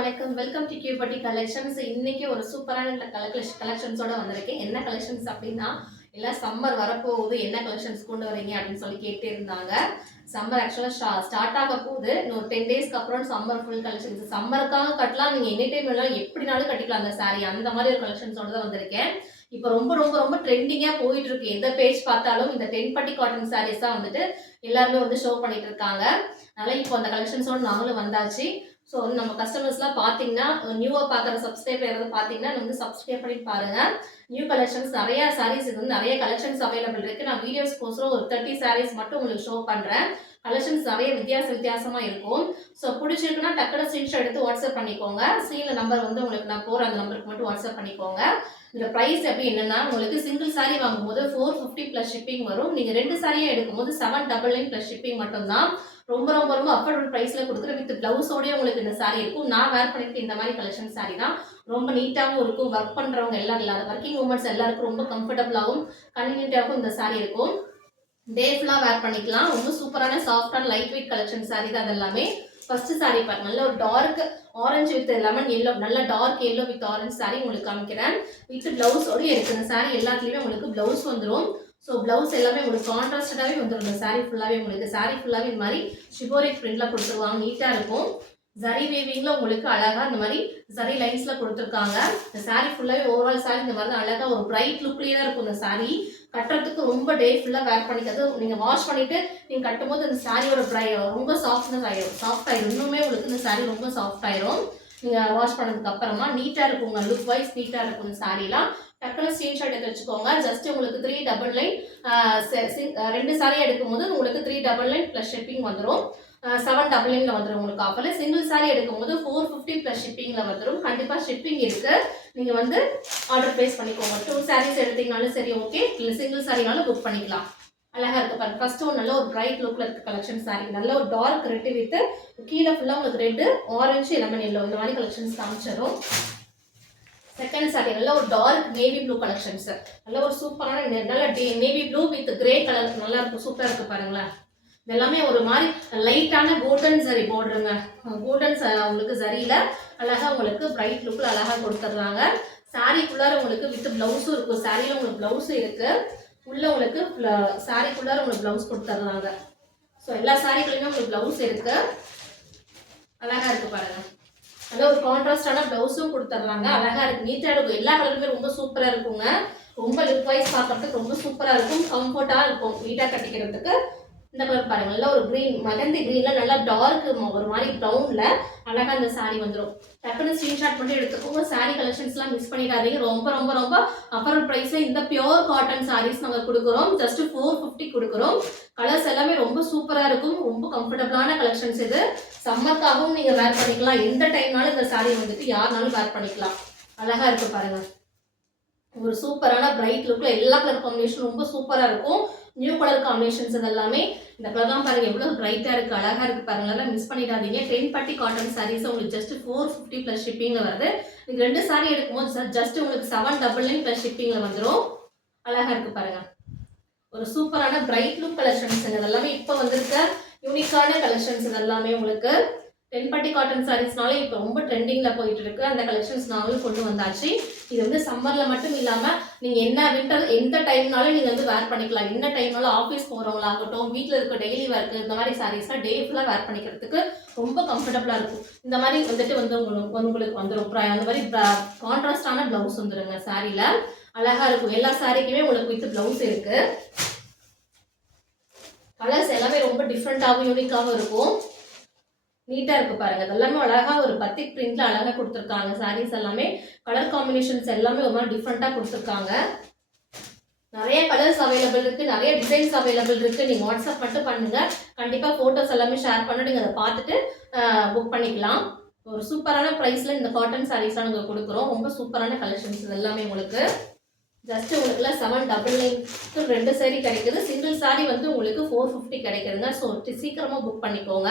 வணக்கம். Welcome to கியூபட்டி கலெக்ஷன்ஸ். இன்னைக்கு ஒரு சூப்பரான கலெக்ஷன்ஸோட வந்திருக்கேன். என்ன கலெக்ஷன்ஸ் அப்படின்னா, எல்லாம் சம்மர் வரப்போகுது, என்ன கலெக்ஷன்ஸ் கொண்டு வரீங்க அப்படின்னு சொல்லி கேட்டே இருந்தாங்க. சம்மர் ஆக்சுவலாக ஸ்டார்ட் ஆக போகுது. இன்னும் 10 டேஸ்க்கு அப்புறம் சம்மர் ஃபுல் கலெக்ஷன்ஸ். சம்மருக்காக கட்டலாம், நீங்கள் எனி டைம் வேணாலும் எப்படினாலும் கட்டிக்கலாம் அந்த சாரீ. அந்த மாதிரி ஒரு கலெக்ஷன்ஸோட தான் வந்திருக்கேன். இப்போ ரொம்ப ரொம்ப ரொம்ப ட்ரெண்டிங்காக போயிட்டு இருக்கு. எந்த பேஜ் பார்த்தாலும் இந்த 10 பட்டி காட்டன் சாரீஸ் தான் வந்துட்டு எல்லாருமே வந்து ஷோ பண்ணிட்டு இருக்காங்க. அதனால இப்போ அந்த கலெக்ஷன்ஸோட நாங்களும் வந்தாச்சு. ஸோ வந்து நம்ம கஸ்டமர்ஸ்லாம் பார்த்தீங்கன்னா, நியூவாக பார்க்குற சப்ஸ்கிரைபர் யாராவது பார்த்தீங்கன்னா வந்து சப்ஸ்கிரைப் பண்ணி பாருங்கள். நியூ கலெக்ஷன்ஸ் நிறையா சாரீஸ் இது வந்து நிறைய கலெக்ஷன்ஸ் அவைலபிள் இருக்குது. நான் வீடியோஸ் கோசரம் ஒரு 30 சாரீஸ் மட்டும் உங்களுக்கு ஷோ பண்ணுறேன். கலெக்ஷன்ஸ் நிறைய வித்தியாசமாக இருக்கும். ஸோ பிடிச்சிருக்குன்னா டக்குனு ஸ்க்ரீன்ஷாட் எடுத்து வாட்ஸ்அப் பண்ணிக்கோங்க. சீல நம்பர் வந்து உங்களுக்கு நான் போகிற அந்த நம்பருக்கு மட்டும் வாட்ஸ்அப் பண்ணிக்கோங்க. இந்த ப்ரைஸ் எப்படி என்னன்னா, உங்களுக்கு சிங்கிள் சாரீ வாங்கும்போது 450 ப்ளஸ் ஷிப்பிங் வரும். நீங்கள் 2 சாரியாக எடுக்கும்போது 799 ப்ளஸ் ஷிப்பிங் மட்டும்தான். ரொம்ப ரொம்ப ரொம்ப அஃபோர்டபுள் ப்ரைஸில் கொடுக்குற வித் ப்ளவுஸோடய உங்களுக்கு இந்த சாரீ இருக்கும். நான் வேர் பண்ணிட்டு இந்த மாதிரி கலெக்ஷன் சாரீ தான். ரொம்ப நீட்டாகவும் இருக்கும். ஒர்க் பண்ணுறவங்க எல்லாரும் இல்லாத ஒர்க்கிங் உமன்ஸ் எல்லாருக்கும் ரொம்ப கம்ஃபர்டபுளாகவும் கன்வீனியன்ட்டாகவும் இந்த சாரீ இருக்கும். டே ஃபுல்லாக வேர் பண்ணிக்கலாம். ரொம்ப சூப்பரான சாஃப்டான லைட் வெயிட் கலெக்ஷன் சாரீ தான் அது எல்லாமே. ஃபர்ஸ்ட் சாரீ பாருங்க, நல்ல ஒரு dark orange with lemon yellow, நல்ல dark yellow with orange saree உங்களுக்கு காமிக்கிறேன். வித் பிளவுஸோடு இருக்கு. இந்த சாரீ எல்லாத்துலேயுமே உங்களுக்கு பிளவுஸ் வந்துடும். ஸோ பிளவுஸ் எல்லாமே உங்களுக்கு கான்ட்ராஸ்டாகவே வந்துடும். இந்த சாரீ ஃபுல்லாகவே உங்களுக்கு சாரீ ஃபுல்லாகவே இந்த மாதிரி ஷிபோரிக் பிரிண்டில் கொடுத்துருவாங்க. நீட்டாக இருக்கும். ஜரி வேவிங்கில் உங்களுக்கு அழகாக இந்த மாதிரி ஜரி லைன்ஸில் கொடுத்துருக்காங்க. இந்த சாரீ ஃபுல்லாகவே ஓவரால் சாரீ இந்த மாதிரி தான் அழகாக ஒரு பிரைட் லுக்லேயே தான் இருக்கும். இந்த சாரீ கட்டுறதுக்கு ரொம்ப டே ஃபுல்லாக வேர் பண்ணிக்கிறது. நீங்கள் வாஷ் பண்ணிவிட்டு நீங்கள் கட்டும்போது இந்த சாரியோட ரொம்ப சாஃப்ட்னஸ் ஆகிடும். சாஃப்ட் ஆகிடும். இன்னுமே உங்களுக்கு இந்த சாரீ ரொம்ப சாஃப்ட் ஆயிரும். நீங்கள் வாஷ் பண்ணதுக்கு அப்புறமா நீட்டாக இருக்குங்க. லுக் வைஸ் நீட்டாக இருக்கும் இந்த சாரீலாம். டக்குனு ஸ்க்ரீன்ஷாட் எடுத்து வச்சுக்கோங்க. ஜஸ்ட் உங்களுக்கு 399 2 சாரீ எடுக்கும்போது உங்களுக்கு 399 ப்ளஸ் ஷிப்பிங் வந்துடும். 799 வந்துடும் உங்களுக்கு ஆஃபரில். சிங்கிள் சாரீ எடுக்கும்போது 450 ப்ளஸ் ஷிப்பிங்கில் வந்துடும். கண்டிப்பாக ஷிப்பிங் இருக்குது. நீங்கள் வந்து ஆர்டர் ப்ளேஸ் பண்ணிக்கோங்க. 2 சாரீஸ் எடுத்தீங்கனாலும் சரி ஓகே, இல்லை சிங்கிள் சாரீனாலும் புக் பண்ணிக்கலாம். அழகாக இருக்குது பாருங்க. ஃபர்ஸ்ட் ஒன் நல்ல ஒரு பிரைட் லுக்கில் இருக்க கலெக்ஷன் சாரீ. நல்ல ஒரு டார்க் ரெட்டு வித் கீழே ஃபுல்லாக உங்களுக்கு ரெட்டு ஆரஞ்சு லெமன் எல்லோ இந்த மாதிரி கலெக்ஷன்ஸ் காமிச்சிடும். செகண்ட் சாரீ நல்ல ஒரு டார்க் நேவி ப்ளூ கலெக்ஷன்ஸ். நல்ல ஒரு சூப்பரான நல்ல navy blue with grey colour நல்லா இருக்கும். சூப்பராக இருக்குது பாருங்களேன். இதெல்லாமே ஒரு மாதிரி லைட்டான கோல்டன் சரி போடுறங்க. கோல்டன் உங்களுக்கு சரியில் அழகாக உங்களுக்கு பிரைட் லுக்கில் அழகாக கொடுத்துட்றாங்க. சாரீக்குள்ளார உங்களுக்கு வித் ப்ளவுஸும் இருக்கும். சாரியில் உங்களுக்கு ப்ளவுஸும் இருக்குது. உள்ள உங்களுக்கு சாரீக்குள்ளார உங்களுக்கு ப்ளவுஸ் கொடுத்துட்றாங்க. ஸோ எல்லா சாரீக்குலையுமே உங்களுக்கு ப்ளவுஸ் இருக்குது. அழகாக இருக்குது பாருங்கள். நல்ல ஒரு கான்ட்ராஸ்டான ப்ளவுஸும் கொடுத்துட்றாங்க. அழகாக இருக்குது. நீட்டாக இருக்கும். எல்லா கலருமே ரொம்ப சூப்பராக இருக்குங்க. ரொம்ப லுக் வைஸ் பார்க்குறதுக்கு ரொம்ப சூப்பராக இருக்கும். கம்ஃபர்ட்டாக இருக்கும். நீட்டாக கட்டிக்கிறதுக்கு. இந்த கலர் பாருங்க, நல்லா ஒரு கிரீன் மகந்தி கிரீன்ல நல்லா டார்க் ஒரு மாதிரி ப்ரௌன்ல அழகா இந்த சாரீ வந்துடும். டக்குனு ஸ்கிரீன்ஷாட் பண்ணி எடுத்துக்கோங்க. சாரீ கலெக்ஷன்ஸ்லாம் மிஸ் பண்ணிடாதீங்க. ரொம்ப ரொம்ப ரொம்ப அஃபோர்டபுள் ப்ரைஸ்ல இந்த பியோர் காட்டன் சாரீஸ் நாங்கள் கொடுக்குறோம். ஜஸ்ட் 450 கொடுக்குறோம். கலர்ஸ் எல்லாமே ரொம்ப சூப்பரா இருக்கும். ரொம்ப கம்ஃபர்டபுளான கலெக்ஷன்ஸ் இது. சம்மருக்காகவும் நீங்க வேர் பண்ணிக்கலாம். எந்த டைம்னாலும் இந்த சாரீ வந்துட்டு யாருனாலும் வேர் பண்ணிக்கலாம். அழகா இருக்கு பாருங்க. ஒரு சூப்பரான பிரைட் லுக்ல எல்லா கலர் காம்பினேஷன் ரொம்ப சூப்பரா இருக்கும். நியூ கலர் காம்பினேஷன்ஸ் இதெல்லாமே. இந்த கலர் தான் பாருங்க எவ்வளவு பிரைட்டா இருக்கு, அழகா இருக்கு பாருங்க. எல்லாம் மிஸ் பண்ணிடாதீங்க. 10 பட்டி காட்டன் சாரீஸ் உங்களுக்கு ஜஸ்ட் 450 பிளஸ் ஷிப்பிங்ல வருது. நீங்க 2 சாரீ எடுக்கும்போது ஜஸ்ட் உங்களுக்கு 799 பிளஸ் ஷிப்பிங்ல வந்துடும். அழகா இருக்கு பாருங்க. ஒரு சூப்பரான பிரைட் லுக் கலெக்ஷன்ஸ் இதெல்லாமே இப்போ வந்திருக்க யூனிக்கான கலெக்ஷன்ஸ் இதெல்லாமே உங்களுக்கு 10 பட்டி காட்டன் சாரீஸ்னாலே இப்போ ரொம்ப ட்ரெண்டிங்கில் போயிட்டு இருக்கு. அந்த கலெக்ஷன்ஸ் நாங்களும் கொண்டு வந்தாச்சு. இது வந்து சம்மரில் மட்டும் இல்லாமல் நீங்கள் என்ன வின்டர் எந்த டைம்னாலும் நீங்கள் வந்து வேர் பண்ணிக்கலாம். என்ன டைம்னாலும் ஆஃபீஸ் போகிறவங்களாகட்டும், வீட்டில் இருக்க டெய்லி ஒர்க்கு இந்த மாதிரி சாரீஸ்லாம் டே ஃபுல்லாக வேர் பண்ணிக்கிறதுக்கு ரொம்ப கம்ஃபர்டபுளாக இருக்கும். இந்த மாதிரி வந்துட்டு வந்து உங்களுக்கு வந்துடும். அந்த மாதிரி கான்ட்ராஸ்டான ப்ளவுஸ் வந்துடுங்க சாரியில். அழகாக இருக்கும். எல்லா சாரீக்குமே உங்களுக்கு வித் ப்ளவுஸ் இருக்குது. கலர்ஸ் எல்லாமே ரொம்ப டிஃப்ரெண்ட்டாகவும் யூனிக்காகவும் இருக்கும். நீட்டாக இருக்குது பாருங்கள். அதெல்லாமே அழகாக ஒரு பத்திக் பிரிண்டில் அழகாக கொடுத்துருக்காங்க. சாரீஸ் எல்லாமே கலர் காம்பினேஷன்ஸ் எல்லாமே ஒரு மாதிரி டிஃப்ரெண்ட்டாக கொடுத்துருக்காங்க. நிறைய கலர்ஸ் அவைலபிள் இருக்குது. நிறைய டிசைன்ஸ் அவைலபிள் இருக்குது. நீங்கள் வாட்ஸ்அப் மட்டும் பண்ணுங்கள். கண்டிப்பாக ஃபோட்டோஸ் எல்லாமே ஷேர் பண்ணி நீங்கள் அதை பார்த்துட்டு புக் பண்ணிக்கலாம். ஒரு சூப்பரான ப்ரைஸில் இந்த காட்டன் சாரீஸ்லாம் நாங்கள் கொடுக்குறோம். ரொம்ப சூப்பரான கலெக்ஷன்ஸ் இது எல்லாமே உங்களுக்கு. ஜஸ்ட் உங்களுக்குலாம் 799 2 சாரீ கிடைக்குது. சிங்கிள் சாரீ வந்து உங்களுக்கு 450 கிடைக்குதுங்க. ஸோ சீக்கிரமாக புக் பண்ணிக்கோங்க.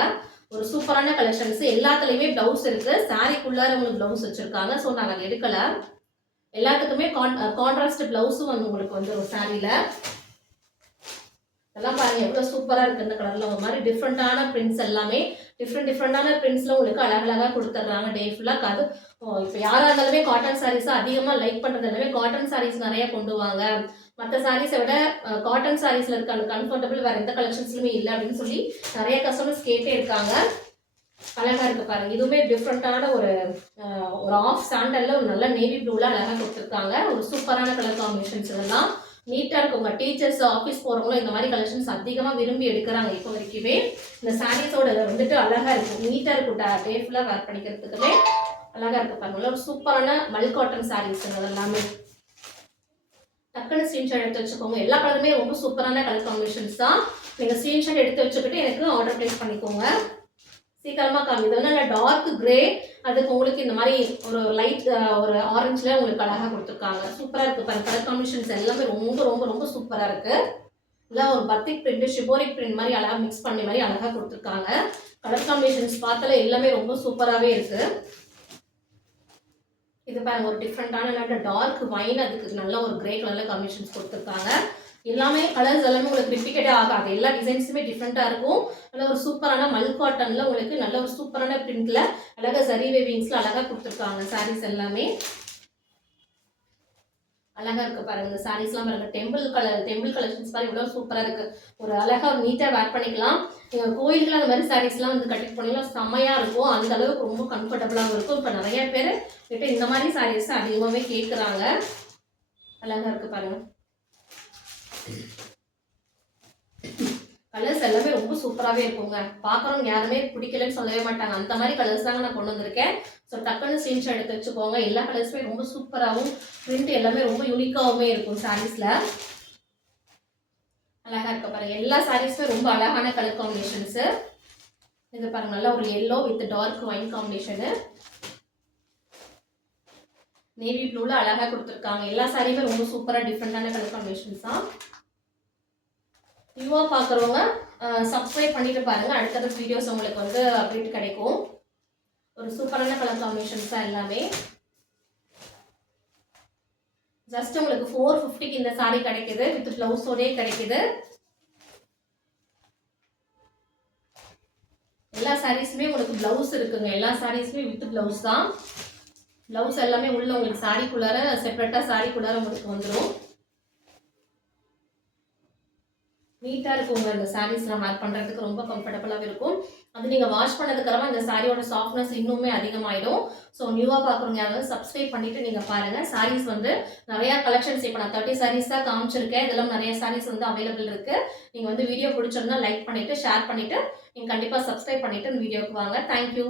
ஒரு சூப்பரான கலெக்ஷன்ஸ். எல்லாத்துலேயுமே ப்ளவுஸ் இருக்குது. சாரீக்குள்ளார உங்களுக்கு ப்ளவுஸ் வச்சுருக்காங்க. ஸோ நாங்கள் அதை எடுக்கலை. எல்லாத்துக்குமே கான்ட்ராஸ்ட் ப்ளவுஸும் வந்து உங்களுக்கு வந்துடும் சாரியில். இதெல்லாம் பாருங்கள் எவ்வளோ சூப்பராக இருக்குது. இந்த கலரில் ஒரு மாதிரி டிஃப்ரெண்ட்டான பிரிண்ட்ஸ் எல்லாமே டிஃப்ரெண்டான பிரிண்ட்ஸில் உங்களுக்கு அழகழகாக கொடுத்துட்றாங்க டே ஃபுல்லாக. அது இப்போ யாராக இருந்தாலுமே காட்டன் சாரீஸை அதிகமாக லைக் பண்ணுறது எல்லாமே காட்டன் சாரீஸ் நிறையா கொண்டு வாங்க, மற்ற சாரீஸை விட காட்டன் சாரீஸில் இருக்க அந்த கம்ஃபர்டபுள் வேறு எந்த கலெக்ஷன்ஸ்லுமே இல்லை அப்படின்னு சொல்லி நிறைய கஸ்டமர்ஸ் கேட்டே இருக்காங்க. அழகாக இருக்குது பாருங்கள். இதுவுமே டிஃப்ரெண்ட்டான ஒரு ஆஃப் சாண்டலில் ஒரு நல்ல நேவி ப்ளூவில் அழகாக கொடுத்துருக்காங்க. ஒரு சூப்பரான கலர் காம்பினேஷன்ஸ் இதெல்லாம் நீட்டாக இருக்கும். உங்கள் டீச்சர்ஸ் ஆஃபீஸ் போகிறவங்களும் இந்த மாதிரி கலெக்ஷன்ஸ் அதிகமாக விரும்பி எடுக்கிறாங்க இப்போ வரைக்குமே. இந்த சாரீஸோட வந்துட்டு அழகாக இருக்கும், நீட்டாக இருக்கும், டே ஃபுல்லாக வேர் பண்ணிக்கிறதுக்குமே அழகாக இருக்குது பாருங்கள். ஒரு சூப்பரான மல் காட்டன் சாரீஸுங்க எல்லாமே. டக்குன்னு ஸ்க்ரீன்ஷாட் எடுத்து வச்சுக்கோங்க. எல்லா கலருமே ரொம்ப சூப்பரான கலர் காம்பினேஷன்ஸ் தான். நீங்கள் ஸ்க்ரீன்ஷாட் எடுத்து வச்சுக்கிட்டு எனக்கு ஆர்டர் ப்ளேஸ் பண்ணிக்கோங்க. சீக்கிரமாக காமிது வந்து நல்லா டார்க் கிரே, அதுக்கு உங்களுக்கு இந்த மாதிரி ஒரு லைட் ஒரு ஆரஞ்சில் உங்களுக்கு அழகாக கொடுத்துருக்காங்க. சூப்பராக இருக்குது பாருங்கள். கலர் காம்பினேஷன்ஸ் எல்லாமே ரொம்ப ரொம்ப ரொம்ப சூப்பராக இருக்குது. இதெல்லாம் ஒரு பத்திக் பிரிண்ட் ஷிபோரிக் பிரிண்ட் மாதிரி அழகாக மிக்ஸ் பண்ணி மாதிரி அழகாக கொடுத்துருக்காங்க. கலர் காம்பினேஷன்ஸ் பார்த்தாலே எல்லாமே ரொம்ப சூப்பராகவே இருக்குது. இது பாருங்கள் ஒரு டிஃப்ரெண்ட்டான நல்ல டார்க் வைன், அதுக்கு நல்ல ஒரு கிரே கலரில் காம்பினேஷன்ஸ் கொடுத்துருக்காங்க. எல்லாமே கலர்ஸ் எல்லாமே உங்களுக்கு ரிப்பீட்டடே ஆகாது, எல்லா டிசைன்ஸுமே டிஃப்ரெண்ட்டாக இருக்கும். நல்ல ஒரு சூப்பரான மல் காட்டனில் உங்களுக்கு நல்ல ஒரு சூப்பரான பிரிண்டில் அழகாக சரி வேவிங்ஸில் அழகாக கொடுத்துருக்காங்க. சாரீஸ் எல்லாமே அழகாக இருக்குது பாருங்கள். இந்த சாரீஸ்லாம் பாருங்கள். டெம்பிள் கலெக்ஷன்ஸ் பாருங்கள் இவ்வளோ சூப்பராக இருக்குது. ஒரு அழகாக நீட்டாக வேர் பண்ணிக்கலாம். நீங்கள் கோயிலுக்கு அந்த மாதிரி சாரீஸ்லாம் வந்து கட்டிட்டு போனீங்கன்னா செம்மையாக இருக்கும், அந்த அளவுக்கு ரொம்ப கம்ஃபர்டபுளாகவும் இருக்கும். இப்போ நிறைய பேர் கிட்ட இந்த மாதிரி சாரீஸ் அதிகமாகவே கேட்குறாங்க. அழகாக இருக்குது பாருங்கள். கலர்ஸ் எல்லாமே ரொம்ப சூப்பராகவே இருக்குங்க. பார்க்குறவங்க யாருமே பிடிக்கலன்னு சொல்லவே மாட்டாங்க, அந்த மாதிரி கலர்ஸ் தாங்க நான் கொண்டு வந்திருக்கேன். ஸோ டக்குன்னு ஸ்க்ரீன்ஷாட் எடுத்து வச்சுக்கோங்க. எல்லா கலர்ஸுமே ரொம்ப சூப்பராகவும் பிரிண்ட் எல்லாமே ரொம்ப யூனிக்காகவுமே இருக்கும் சாரீஸில். அழகாக இருக்க பாருங்கள். எல்லா சாரீஸுமே ரொம்ப அழகான கலர் காம்பினேஷன்ஸு. இது பாருங்கள் நல்லா ஒரு yellow with dark wine combination, navy ப்ளூவில் அழகாக கொடுத்துருக்காங்க. எல்லா சாரியுமே ரொம்ப சூப்பராக டிஃப்ரெண்ட்டான கலர் காம்பினேஷன்ஸ் தான். நியூவாக பார்க்குறவங்க சப்ஸ்கிரைப் பண்ணிட்டு பாருங்கள், அடுத்தடுத்த வீடியோஸ் உங்களுக்கு வந்து அப்டேட் கிடைக்கும். ஒரு சூப்பரான கலர் காம்பினேஷன்ஸ் தான் எல்லாமே. ஜஸ்ட் உங்களுக்கு 450க்கு இந்த சாரி கிடைக்குது, வித் ப்ளவுஸோடயே கிடைக்குது. எல்லா சாரீஸுமே உங்களுக்கு ப்ளவுஸ் இருக்குங்க. எல்லா சாரீஸுமே வித் ப்ளவுஸ் தான். ப்ளவுஸ் எல்லாமே உள்ள உங்களுக்கு சாரிக்குள்ளார செப்பரேட்டாக சாரிக்குள்ளார உங்களுக்கு வந்துடும். நீட்டாக இருக்குங்க. இந்த சாரீஸ்லாம் வேர் பண்ணுறதுக்கு ரொம்ப கம்ஃபர்டபுளாகவே இருக்கும். அது நீங்கள் வாஷ் பண்ணதுக்கப்புறமா இந்த சாரியோட சாஃப்ட்னஸ் இன்னுமே அதிகமாகிடும். ஸோ நியூவாக பார்க்குறவங்க யாராவது சப்ஸ்கிரைப் பண்ணிவிட்டு நீங்கள் பாருங்கள். சாரீஸ் வந்து நிறையா கலெக்ஷன்ஸ் இப்போ நான் 30 சாரீஸ் தான் காமிச்சிருக்கேன். இதெல்லாம் நிறைய சாரீஸ் வந்து அவைலபிள் இருக்குது. நீங்கள் வந்து வீடியோ பிடிச்சிருந்தா லைக் பண்ணிவிட்டு ஷேர் பண்ணிவிட்டு நீங்கள் கண்டிப்பாக சப்ஸ்கிரைப் பண்ணிவிட்டு இந்த வீடியோக்கு வாங்க. தேங்க்யூ.